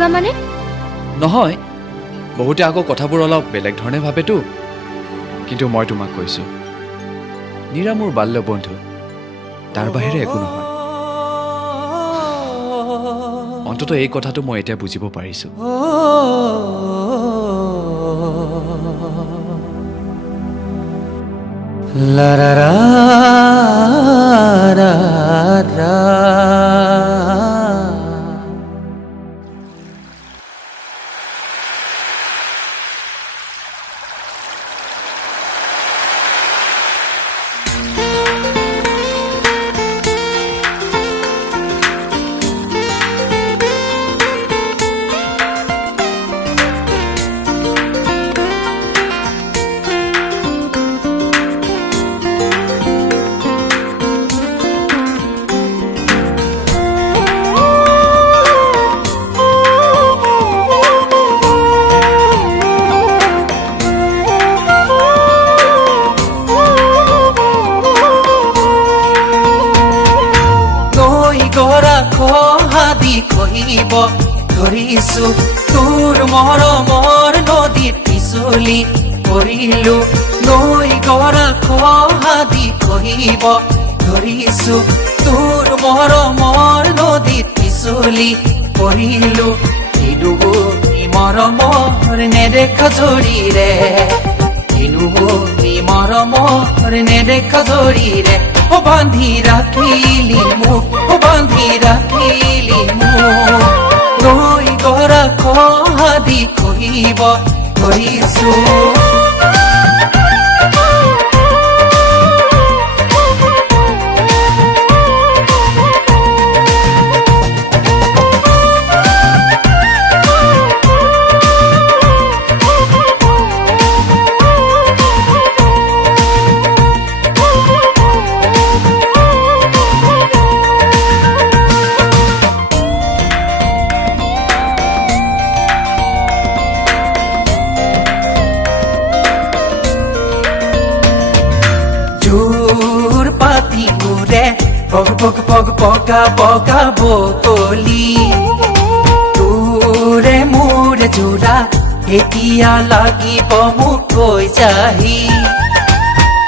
নিদিবা মানে? নহয়, বহুতে আকৌ কথাবোৰ অলপ বেলেগ ধৰণে ভাবেতো। কিন্তু মই তোমাক কৈছোঁ, নীৰা মোৰ বাল্য বন্ধু, তাৰ বাহিৰে একো নহয়। অন্ততঃ এই কথাটো মই এতিয়া বুজিব পাৰিছোঁ। লা ৰা ৰা ৰা ৰা। কহিব ধৰিছো তোৰ মৰমৰ নদীত পিছলি পৰিলো। নৈ গৰা খহাদি কহিব ধৰিছো তোৰ মৰমৰ নদীত পিছলি পৰিলো। কিনো মৰমৰ নেদেখা জৰিৰে, কিনো মৰমৰ নেদেখা জৰিৰে ও বান্ধি ৰাখিলি মোক, ও বান্ধি ৰাখিলি মোক। নৈ গৰা খহাদি কহিব ধৰিছো। জোৰ পাতি উৰে পগ পগ পগ পগা পগা বতলি। তোৰে মোৰে জোৰা এতিয়া লাগিব মোক কৈ যাহি।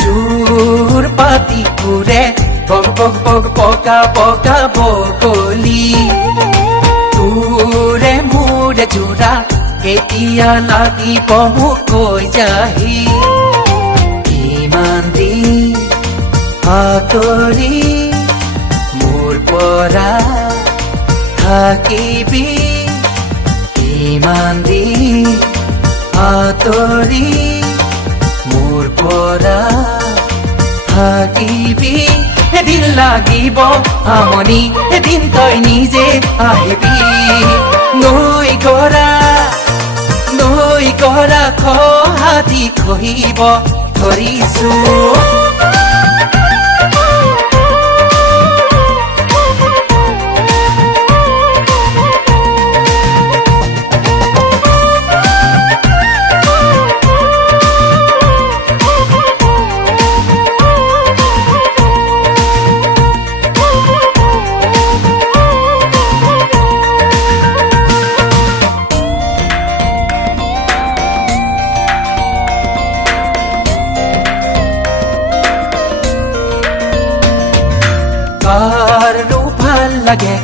জোৰ পাতি উৰে পগ পগ পগ পগা পগা বতলি। তোৰে মোৰে জোৰা এতিয়া লাগিব মোক কৈ যাহি। কিমান দিন আঁতৰি মোৰ পৰা থাকিবি, কিমান দিন আঁতৰি মোৰ পৰা থাকিবি। এদিন লাগিব আমনি, এদিন তই নিজে আহিবি। নৈ গৰা খহাদি কহিব ধৰিছো। কাৰনো ভাল লাগে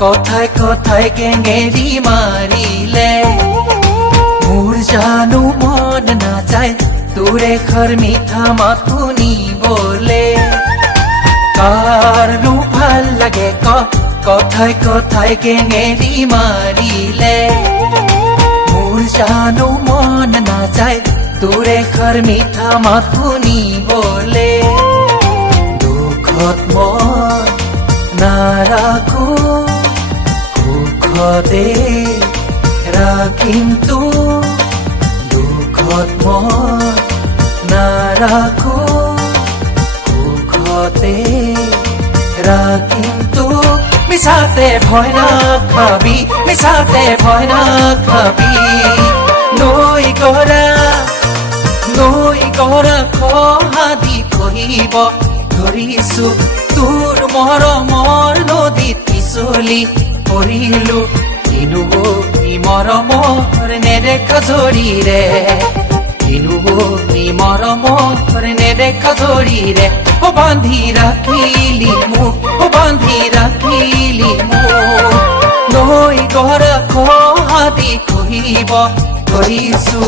কথাই কথাই গেঙেৰি মাৰিলে। মোৰ জানো মন নাযায় তোৰ এষাৰ মিঠা মাত শুনিবলে। কাৰনো ভাল লাগে কথাই কথাই গেঙেৰি মাৰিলে। মোৰ জানো মন নাযায় তোৰ এষাৰ মিঠা মাত শুনিবলে। দুখত মই নাৰাখো, সুখতে ৰাখিম তোক। দুখত মই নাৰাখো, সুখতে ৰাখিম তোক। মিছাতে ভয় নাখাবি, মিছাতে ভয় নাখাবি। নৈ গৰা খহাদি কহিব ধৰিছো তোৰ মৰমৰ নদীত পিছলি পৰিলো। কিনো নি মৰমৰ নেদেখা জৰিৰে কিনো নি মৰমৰ নেদেখা জৰিৰে ও বান্ধি ৰাখিলি মোক ও বান্ধি ৰাখিলি মোক নৈ গৰা খহাতি কহিব ধৰিছো